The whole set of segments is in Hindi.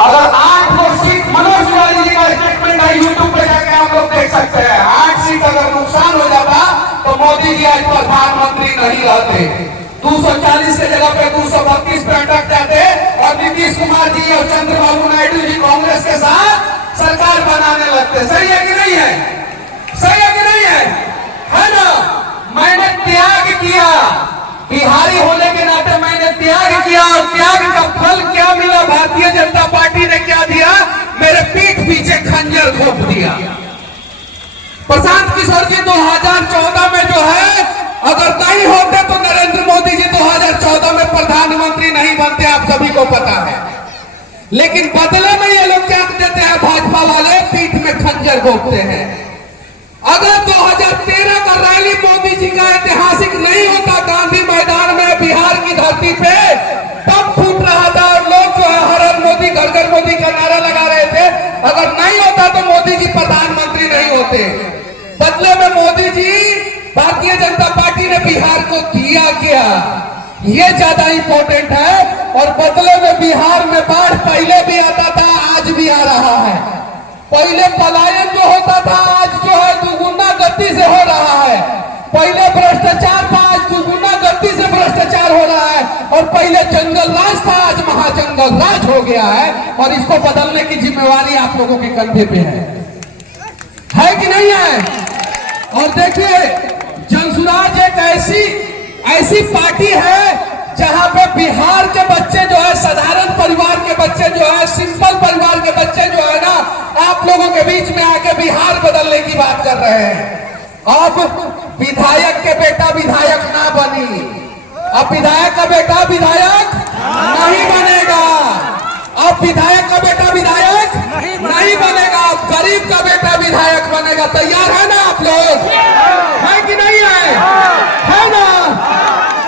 अगर 8 सीट मनोज तिवारी जी का स्टेटमेंट है, यूट्यूब पे जाके आप लोग देख सकते हैं। 8 सीट अगर नुकसान हो जाता तो मोदी जी आज प्रधानमंत्री नहीं रहते। 240 के जगह पे 232 पे अटक जाते और नीतीश कुमार जी और चंद्रबाबू नायडू जी कांग्रेस के साथ सरकार बनाने लगते। सही है कि नहीं है? सही है कि नहीं है ना? मैंने त्याग किया, बिहारी होने के नाते मैंने त्याग किया, और त्याग का फल क्या मिला? भारतीय जनता पार्टी ने क्या दिया? मेरे पीठ पीछे खंजर घोंप दिया। प्रशांत किशोर जी 2014 में जो है, अगर नहीं होते तो नरेंद्र मोदी जी 2014 में प्रधानमंत्री नहीं बनते, आप सभी को पता है। लेकिन बदले में ये लोग क्या देते हैं? भाजपा वाले पीठ में खंजर घोंपते हैं। अगर 2013 का रैली मोदी जी का ऐतिहासिक नहीं होता गांधी मैदान में बिहार की धरती पे, तब फूट रहा था और लोग जो है हर हर मोदी घर घर मोदी का नारा लगा रहे थे, अगर नहीं होता तो मोदी जी प्रधानमंत्री नहीं होते। बदले में मोदी जी, भारतीय जनता पार्टी ने बिहार को दिया क्या, ये ज्यादा इंपॉर्टेंट है। और बदले में बिहार में बाढ़ पहले भी आता था, आज भी आ रहा है। पहले पलायन जो होता था, आज जो है दुगुना गति से हो रहा है। पहले भ्रष्टाचार था, आज दुगुना गति से भ्रष्टाचार हो रहा है। और पहले जंगल राज था, आज महाजंगल राज हो गया है। और इसको बदलने की जिम्मेवारी आप लोगों के कंधे पे है कि नहीं है? और देखिए, जनसुराज एक ऐसी पार्टी है जहां पे बिहार के बच्चे जो है, साधारण परिवार के बच्चे जो है, सिंपल परिवार के बच्चे जो है ना, आप लोगों के बीच में आके बिहार बदलने की बात कर रहे हैं। अब विधायक के बेटा विधायक ना बनी, अब विधायक का बेटा विधायक नहीं बनेगा, अब विधायक का बेटा विधायक नहीं बनेगा, अब गरीब का बेटा विधायक बनेगा। तैयार है ना आप लोग? है कि नहीं है ना?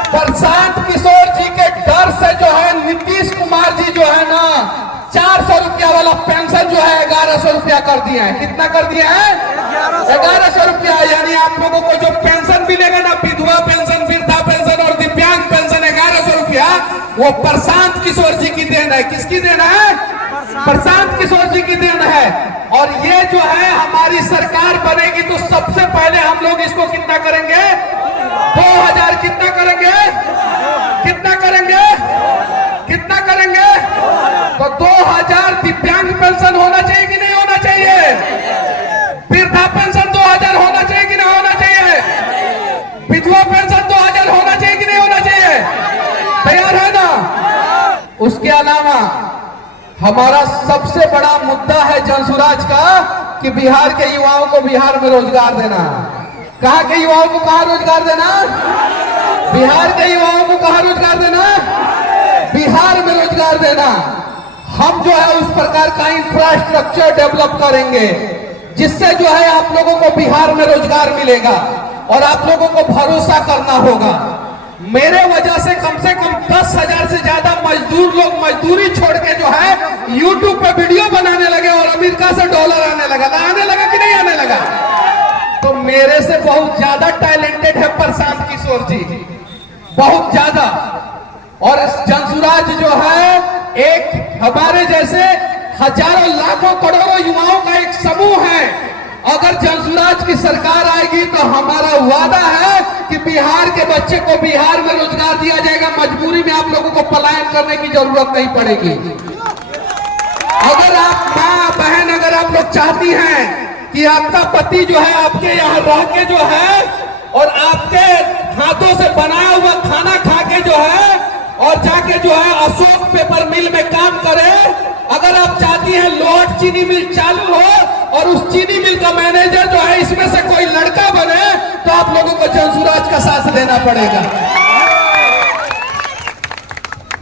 प्रशांत किशोर जी के डर से जो है नीतीश कुमार जी जो है ना, 400 रुपया वाला पेंशन जो है 1100 रुपया कर दिया है। कितना कर दिया है? 1100 रुपया। यानी आप लोगों को जो पेंशन मिलेगा ना, विधवा पेंशन, वृद्धा पेंशन और दिव्यांग पेंशन 1100 रुपया, वो प्रशांत किशोर जी की देन है। किसकी देन है? प्रशांत किशोर जी की देन है। और ये जो है हमारी सरकार बनेगी तो सबसे पहले हम लोग इसको कितना करेंगे? 2000। कितना करेंगे? कितना करेंगे? कितना करेंगे? तो 2000 दिव्यांग पेंशन होना चाहिए कि नहीं होना चाहिए? वृद्धा पेंशन 2000 होना चाहिए कि नहीं होना चाहिए? विधवा पेंशन 2000 होना चाहिए कि नहीं होना चाहिए? तैयार है ना? उसके अलावा हमारा सबसे बड़ा मुद्दा है जनसुराज का कि बिहार के युवाओं को बिहार में रोजगार देना। कहां के युवाओं को कहां रोजगार देना? बिहार के युवाओं को कहां रोजगार देना? बिहार में रोजगार देना। हम जो है उस प्रकार का इंफ्रास्ट्रक्चर डेवलप करेंगे जिससे जो है आप लोगों को बिहार में रोजगार मिलेगा और आप लोगों को भरोसा करना होगा। मेरे वजह से कम 10,000 से ज्यादा मजदूर लोग मजदूरी छोड़ के जो है यूट्यूब पे वीडियो बनाने लगे और अमेरिका से डॉलर आने लगा कि नहीं आने लगा? तो मेरे से बहुत ज्यादा टैलेंटेड है प्रशांत किशोर जी, बहुत ज्यादा। और जनसुराज जो है एक हमारे जैसे हजारों लाखों करोड़ों युवाओं का एक समूह है। अगर जनसुराज की सरकार आएगी तो हमारा वादा है कि बिहार के बच्चे को बिहार में रोजगार दिया जाएगा। मजबूरी में आप लोगों को पलायन करने की जरूरत नहीं पड़ेगी। अगर आप माँ बहन, अगर आप लोग चाहती हैं कि आपका पति जो है आपके यहाँ रह के जो है और आपके हाथों से बनाया हुआ खाना खा के जो है और जाके जो है अशोक पेपर मिल में काम करे, अगर आप चाहती हैं लोट चीनी मिल चालू हो और उस चीनी मिल का मैनेजर जो है इसमें से कोई लड़का बने, तो आप लोगों को जनसुराज का साथ देना पड़ेगा।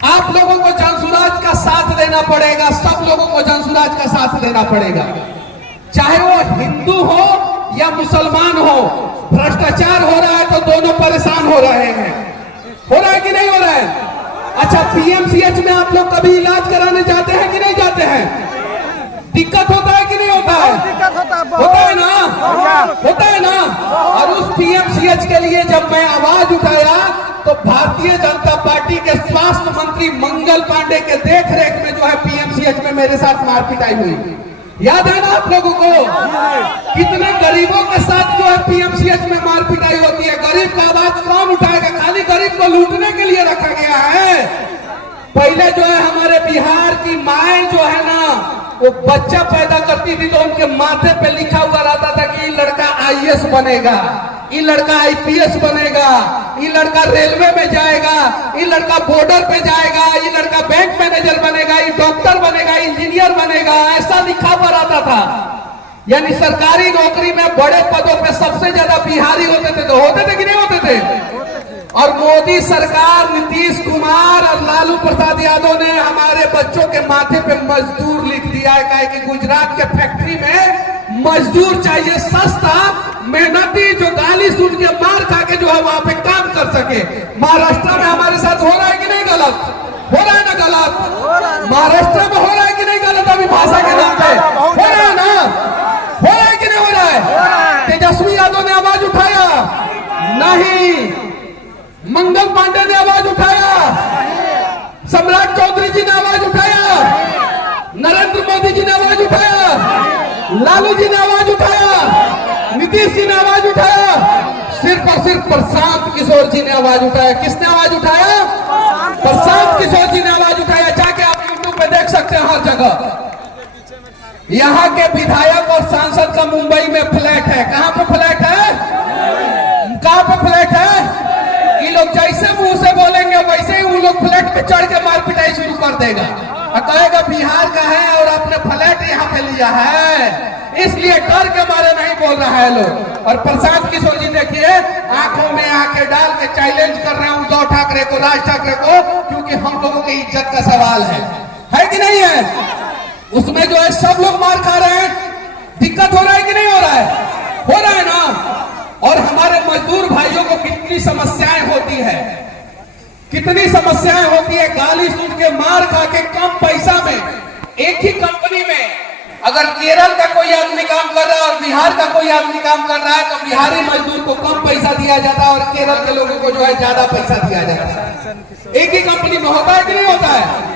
आप लोगों को जनसुराज का साथ देना पड़ेगा। सब लोगों को जनसुराज का साथ देना पड़ेगा, चाहे वो हिंदू हो या मुसलमान हो। भ्रष्टाचार हो रहा है तो दोनों परेशान हो रहे हैं। हो रहा है कि नहीं हो रहा है? अच्छा, पीएमसीएच में आप लोग कभी इलाज कराने जाते हैं कि नहीं जाते हैं? दिक्कत होता है कि नहीं होता है? होता है ना? होता है ना? और उस पीएमसीएच के लिए जब मैं आवाज उठाया तो भारतीय जनता पार्टी पार्टी के स्वास्थ्य मंत्री मंगल पांडे के देखरेख में जो है पीएमसीएच में मेरे साथ मारपिटाई हुई। याद है ना आप लोगों को? कितने गरीबों के साथ जो है पीएमसीएच में मारपिटाई होती है। गरीब का आवाज कौन उठाएगा? खाली गरीब को लूटने के लिए रखा गया है। पहले जो है हमारे बिहार की माएं जो है ना, वो बच्चा पैदा करती थी तो उनके माथे पे लिखा हुआ रहता था कि ये लड़का आईएएस बनेगा, ये लड़का आईपीएस बनेगा, ये लड़का रेलवे में जाएगा, ये लड़का बॉर्डर पे जाएगा, ये लड़का बैंक मैनेजर बनेगा, ये डॉक्टर बनेगा, इंजीनियर बनेगा, ऐसा लिखा हुआ रहता था। यानी सरकारी नौकरी में बड़े पदों पे सबसे ज्यादा बिहारी होते थे। तो होते थे कि नहीं होते थे? और मोदी सरकार, नीतीश कुमार और लालू प्रसाद यादव ने हमारे बच्चों के माथे पे मजदूर लिख दिया है। काहे कि गुजरात के फैक्ट्री में मजदूर चाहिए, सस्ता मेहनती, जो गाली सुन के मार खा के जो है वहां पे काम कर सके। महाराष्ट्र में हमारे साथ हो रहा है कि नहीं गलत? हो रहा है ना गलत? महाराष्ट्र में हो रहा है कि नहीं गलत? अभी भाषा के नाम पे हो रहा है ना? हो रहा है कि नहीं हो रहा है? तेजस्वी यादव ने आवाज उठाया नहीं, मंगल पांडे ने आवाज उठाया, सम्राट चौधरी जी ने आवाज उठाया, नरेंद्र मोदी जी ने आवाज उठाया, लालू जी ने आवाज उठाया, नीतीश जी ने आवाज उठाया, सिर्फ और सिर्फ प्रशांत किशोर जी ने आवाज उठाया। किसने आवाज उठाया? प्रशांत किशोर जी ने आवाज उठाया। जाके आप यूट्यूब पे देख सकते हैं हर जगह। यहाँ के विधायक और सांसद का मुंबई में फ्लैट है। कहां पे फ्लैट है? कहां पे फ्लैट है? ये लोग जैसे मुंह से बोलेंगे वैसे ही वो लोग फ्लैट पे चढ़ के मार पिटाई शुरू कर देगा और कहेगा बिहार का है और आपने फ्लैट यहाँ पे लिया है, इसलिए डर के मारे नहीं बोल रहा है लोग। और प्रशांत किशोर जी देखिए, आंखों में आंखें डाल के चैलेंज कर रहे हैं उद्धव ठाकरे को, राज ठाकरे को, क्योंकि हम लोगों की इज्जत का सवाल है कि नहीं है? उसमें जो है सब लोग मार खा रहे हैं। दिक्कत हो रहा है कि नहीं हो रहा है? हो रहा है ना? और हमारे मजदूर भाइयों को कितनी समस्याएं होती है, कितनी समस्याएं होती है। गाली सुन के, मार खा के, कम पैसा में। एक ही कंपनी में अगर केरल का कोई आदमी काम कर रहा है और बिहार का कोई आदमी काम कर रहा है तो बिहारी मजदूर को कम पैसा दिया जाता है और केरल के लोगों को जो है ज्यादा पैसा दिया जाता है। एक ही कंपनी में होता है कि नहीं होता है?